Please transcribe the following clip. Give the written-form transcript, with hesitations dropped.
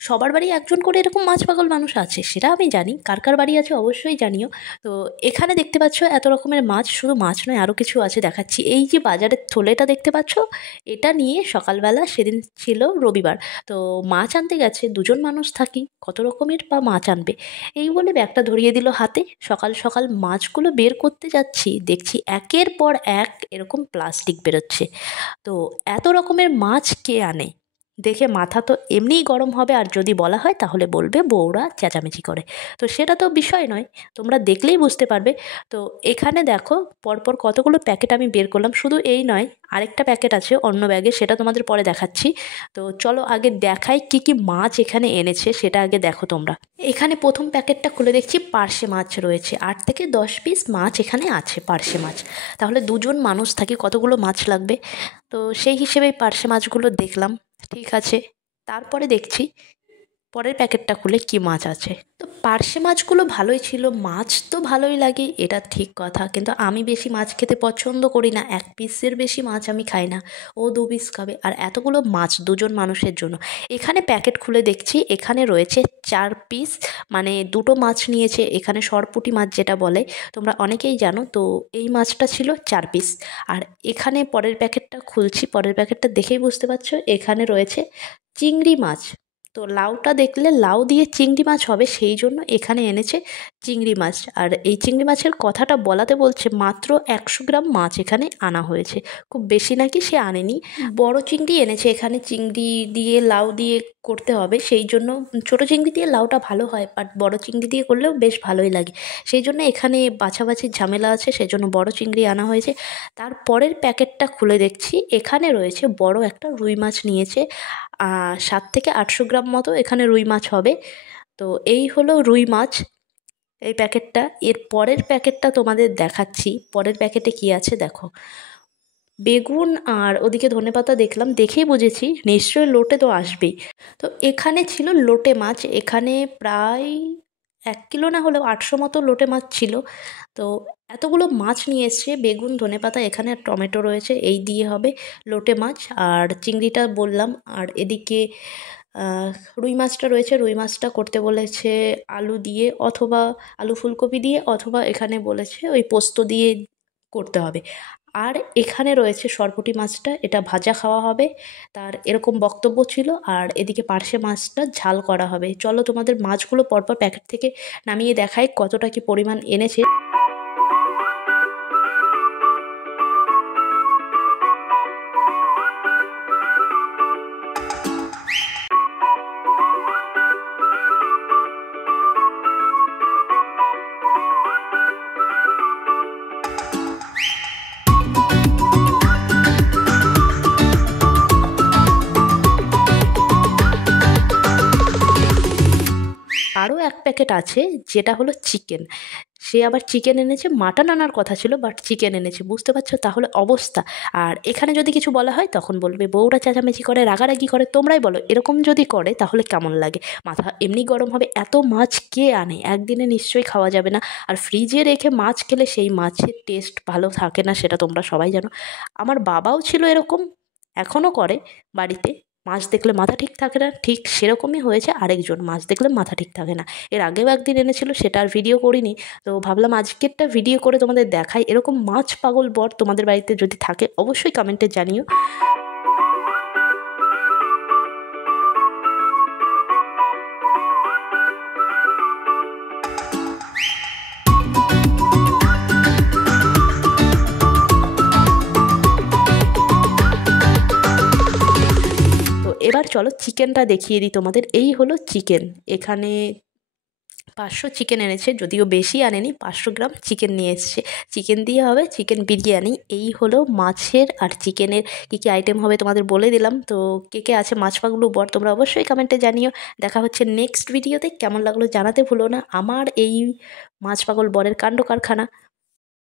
সবার বাড়ি একজন করে এরকম মাছ পাগল মানুষ আছে, সেটা আমি জানি, কার কার বাড়ি আছে অবশ্যই জানিও। তো এখানে দেখতে পাচ্ছ এত রকমের মাছ, শুধু মাছ নয় আরও কিছু আছে দেখাচ্ছি। এই যে বাজারের থলেটা দেখতে পাচ্ছ, এটা নিয়ে সকালবেলা, সেদিন ছিল রবিবার, তো মাছ আনতে গেছে, দুজন মানুষ থাকি, কত রকমের বা মাছ আনবে, এই বলে ব্যাগটা ধরিয়ে দিল হাতে। সকাল সকাল মাছগুলো বের করতে যাচ্ছি, দেখছি একের পর এক এরকম প্লাস্টিক বেরোচ্ছে। তো এত রকমের মাছ কে আনে? দেখে মাথা তো এমনিই গরম হবে, আর যদি বলা হয় তাহলে বলবে বউরা চেঁচামেচি করে। তো সেটা তো বিষয় নয়, তোমরা দেখলেই বুঝতে পারবে। তো এখানে দেখো পরপর কতগুলো প্যাকেট আমি বের করলাম, শুধু এই নয়, আরেকটা প্যাকেট আছে অন্য ব্যাগে, সেটা তোমাদের পরে দেখাচ্ছি। তো চলো আগে দেখাই কি কি মাছ এখানে এনেছে, সেটা আগে দেখো তোমরা। এখানে প্রথম প্যাকেটটা খুলে দেখছি পার্শে মাছ রয়েছে, 8 থেকে 10 পিস মাছ এখানে আছে, পার্শে মাছ। তাহলে দুজন মানুষ থাকি, কতগুলো মাছ লাগবে? তো সেই হিসেবেই পার্শে মাছগুলো দেখলাম, ঠিক আছে। তারপরে দেখছি পরের প্যাকেটটা খুলে কি মাছ আছে। তো পার্শে মাছগুলো ভালোই ছিল, মাছ তো ভালোই লাগে, এটা ঠিক কথা, কিন্তু আমি বেশি মাছ খেতে পছন্দ করি না, 1 পিসের বেশি মাছ আমি খাই না, ও 2 পিস খাবে, আর এতগুলো মাছ দুজন মানুষের জন্য। এখানে প্যাকেট খুলে দেখছি এখানে রয়েছে 4 পিস, মানে দুটো মাছ নিয়েছে এখানে, সরপুঁটি মাছ যেটা বলে, তোমরা অনেকেই জানো। তো এই মাছটা ছিল 4 পিস। আর এখানে পরের প্যাকেটটা খুলছি, পরের প্যাকেটটা দেখেই বুঝতে পারছো এখানে রয়েছে চিংড়ি মাছ। তো লাউটা দেখলে লাউ দিয়ে চিংড়ি মাছ হবে, সেই জন্য এখানে এনেছে চিংড়ি মাছ। আর এই চিংড়ি মাছের কথাটা বলাতে বলছে মাত্র 100 গ্রাম মাছ এখানে আনা হয়েছে, খুব বেশি নাকি সে আনেনি। বড় চিংড়ি এনেছে এখানে, চিংড়ি দিয়ে লাউ দিয়ে করতে হবে, সেই জন্য ছোটো চিংড়ি দিয়ে লাউটা ভালো হয়, বাট বড় চিংড়ি দিয়ে করলেও বেশ ভালোই লাগে, সেই জন্য এখানে বাছাবাছির ঝামেলা আছে, সেই জন্য বড় চিংড়ি আনা হয়েছে। তারপরের প্যাকেটটা খুলে দেখছি এখানে রয়েছে বড় একটা রুই মাছ নিয়েছে, 7 থেকে 800 গ্রাম মতো এখানে রুই মাছ হবে। তো এই হলো রুই মাছ এই প্যাকেটটা। এর পরের প্যাকেটটা তোমাদের দেখাচ্ছি, পরের প্যাকেটে কি আছে দেখো। বেগুন আর ওদিকে ধনেপাতা দেখলাম, দেখেই বুঝেছি নিশ্চয়ই লোটে তো আসবেই। তো এখানে ছিল লোটে মাছ, এখানে প্রায় 1 কিলো না হলেও 800 মতো লোটে মাছ ছিল। তো এতগুলো মাছ নিয়ে এসছে, বেগুন ধনেপাতা এখানে আর টমেটো রয়েছে, এই দিয়ে হবে লোটে মাছ। আর চিংড়িটা বললাম, আর এদিকে রুই মাছটা রয়েছে, রুই মাছটা করতে বলেছে আলু দিয়ে, অথবা আলু ফুলকপি দিয়ে, অথবা এখানে বলেছে ওই পোস্ত দিয়ে করতে হবে। আর এখানে রয়েছে সরপুঁটি মাছটা, এটা ভাজা খাওয়া হবে, তার এরকম বক্তব্য ছিল। আর এদিকে পার্শে মাছটা ঝাল করা হবে। চলো তোমাদের মাছগুলো পরপর প্যাকেট থেকে নামিয়ে দেখাই কতটা কি পরিমাণ এনেছে। আরও এক প্যাকেট আছে যেটা হলো চিকেন, সে আবার চিকেন এনেছে, মাটন আনার কথা ছিল বাট চিকেন এনেছে, বুঝতে পারছো তাহলে অবস্থা। আর এখানে যদি কিছু বলা হয় তখন বলবে বউরা চেঁচামেচি করে, রাগারাগি করে, তোমরাই বলো এরকম যদি করে তাহলে কেমন লাগে, মাথা এমনি গরম হবে। এত মাছ কে আনে, একদিনে নিশ্চয়ই খাওয়া যাবে না, আর ফ্রিজে রেখে মাছ খেলে সেই মাছের টেস্ট ভালো থাকে না, সেটা তোমরা সবাই জানো। আমার বাবাও ছিল এরকম, এখনও করে বাড়িতে, মাছ দেখলে মাথা ঠিক থাকে না, ঠিক সেরকমই হয়েছে আরেকজন, মাছ দেখলে মাথা ঠিক থাকে না। এর আগেও একদিন এনেছিল, সেটা আর ভিডিও করিনি, তো ভাবলাম আজকেরটা ভিডিও করে তোমাদের দেখাই। এরকম মাছ পাগল বর তোমাদের বাড়িতে যদি থাকে অবশ্যই কমেন্টে জানিও। তো এবার চলো চিকেনটা দেখিয়ে দিই তোমাদের। এই হলো চিকেন, এখানে 500 চিকেন এনেছে, যদিও বেশি আনেনি, 500 গ্রাম চিকেন নিয়ে এসছে, চিকেন দিয়ে হবে চিকেন বিরিয়ানি। এই হলো মাছের আর চিকেনের কী কী আইটেম হবে তোমাদের বলে দিলাম। তো কে কে আছে মাছ পাগলু বর তোমরা অবশ্যই কমেন্টে জানিও। দেখা হচ্ছে নেক্সট ভিডিওতে, কেমন লাগলো জানাতে ভুলো না আমার এই মাছ পাগল বরের কাণ্ড কারখানা।